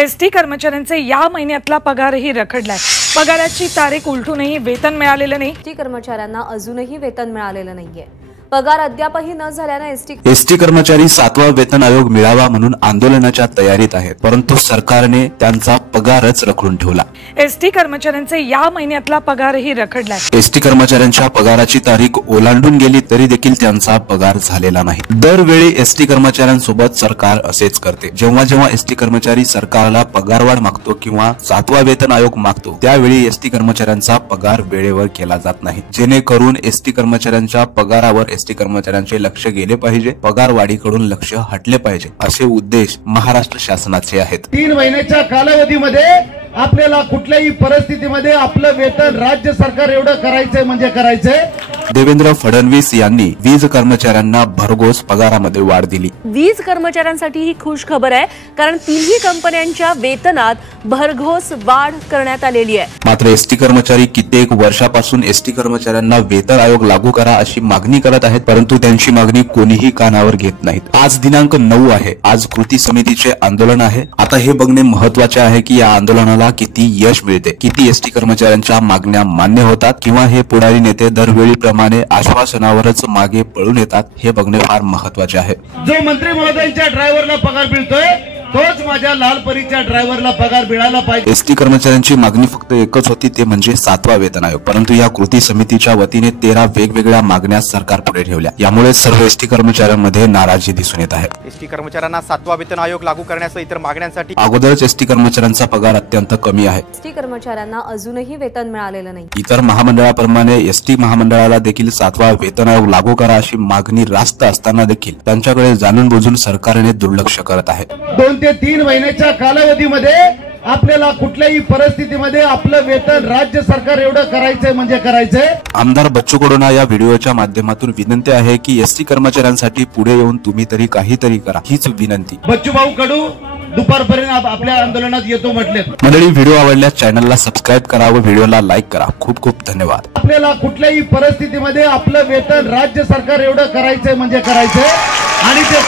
ST कर्मचाऱ्यांचे या महिन्यातला पगारही रखडलाय। पगाराची तारीख उलटूनही वेतन मिळालेलं नाही। एसटी कर्मचाऱ्यांना अजूनही वेतन मिळालेलं नाहीये। पगार अद्यापही न झाल्याने एसटी कर्मचारी 7वा वेतन आयोग मिळावा म्हणून आंदोलनाच्या तयारीत आहेत, परंतु सरकारने त्यांचा पगारच रखडून ठेवला। एसटी कर्मचाऱ्यांचे या महिन्यातला पगारही रखडलाय। एसटी कर्मचाऱ्यांच्या पगाराची तारीख ओलांडून गेली तरी देखील त्यांचा पगार झालेला नाही। दरवेळी एसटी कर्मचाऱ्यांसोबत सरकार असेच करते। जेव्हा जेव्हा एसटी कर्मचारी सरकारला पगारवाढ मागतो किंवा 7वा वेतन आयोग मागतो, त्यावेळी एसटी कर्मचाऱ्यांचा पगार वेळेवर केला जात नाही, जेणेकरून एसटी कर्मचाऱ्यांच्या पगारावर एसटी कर्मचाऱ्यांचे लक्ष गेले पाहिजे, पगारवाढीकडून लक्ष हटले पाहिजे, असे उद्देश महाराष्ट्र शासनाचे आहेत। 3 महिन्याच्या कालावधीमध्ये आपल्याला कुठल्याही परिस्थितीमध्ये आपलं वेतन राज्य सरकार एवढं करायचंय म्हणजे करायचंय। देवेंद्र फडणवीस यांनी वीज कर्मचाऱ्यांना भरघोस पगारामध्ये वाढ दिली। वीज कर्मचाऱ्यांसाठी ही खुश खबर आहे, कारण तिन्ही कंपन्यांच्या वेतनात भरघोस वाढ करण्यात आलेली आहे। मात्र एसटी कर्मचारी कित्येक वर्षापासून एसटी कर्मचाऱ्यांना वेतन आयोग लागू करा अशी मागणी करत आहेत, परंतु त्यांची मागणी कोणीही कानावर घेत नाहीत। आज दिनांक 9 आहे। आज कृती समितीचे आंदोलन आहे। आता हे बघणे महत्वाचे आहे की या आंदोलनाला किती यश मिळते, किती एसटी कर्मचाऱ्यांच्या मागण्या मान्य होतात किंवा हे पुढारी नेते दरवेळी प्रमाणे आश्वासनावरच मागे पळून येतात, हे बघणे फार महत्वाचे आहे। जो मंत्री महोदयांच्या ड्रायव्हरला पगार मिळतोय तोच माझ्या लालपरीच्या ड्रायव्हरला पगार मिळाला पाहिजे। एसटी कर्मचाऱ्यांची मागणी फक्त एकच होती, ते म्हणजे 7वा वेतन आयोग, परंतु या कृती समितीच्या वतीने 13 वेगवेगळ्या मागण्या सरकार पुढे ठेवल्या। यामुळे सर्व एसटी कर्मचाऱ्यांमध्ये नाराजी दिसून येत आहे। एसटी कर्मचाऱ्यांना 7वा वेतन आयोग लागू करण्यासह इतर मागण्यांसाठी अगोदरच एसटी कर्मचाऱ्यांचा पगार अत्यंत कमी आहे। एसटी कर्मचाऱ्यांना अजूनही वेतन मिळालेलं नाही। इतर महामंडळाप्रमाणे एसटी महामंडळाला देखील 7वा वेतन आयोग लागू करा अशी मागणी रास्त असताना देखील त्यांच्याकडे जाणून बुजून सरकारने दुर्लक्ष करत आहे। 2 ते 3 महिन्याच्या कालावधीमध्ये आपल्याला कुठल्याही परिस्थितीमध्ये आपलं वेतन राज्य सरकार एवढं करायचंय म्हणजे करायचंय। आमदार बच्चू कडूंना या व्हिडिओच्या माध्यमातून विनंती आहे की एसटी कर्मचाऱ्यांसाठी पुढे येऊन तुम्ही तरी काहीतरी करा, हीच विनंती। बच्चू भाऊ कडू दुपारपर्यंत आपल्या आंदोलनात येतो म्हटले। मंडळी, व्हिडिओ आवडल्यास चॅनलला सबस्क्राईब करा व व्हिडिओला लाईक करा। खूप खूप धन्यवाद। आपल्याला कुठल्याही परिस्थितीमध्ये आपलं वेतन राज्य सरकार एवढं करायचंय म्हणजे करायचंय आणि ते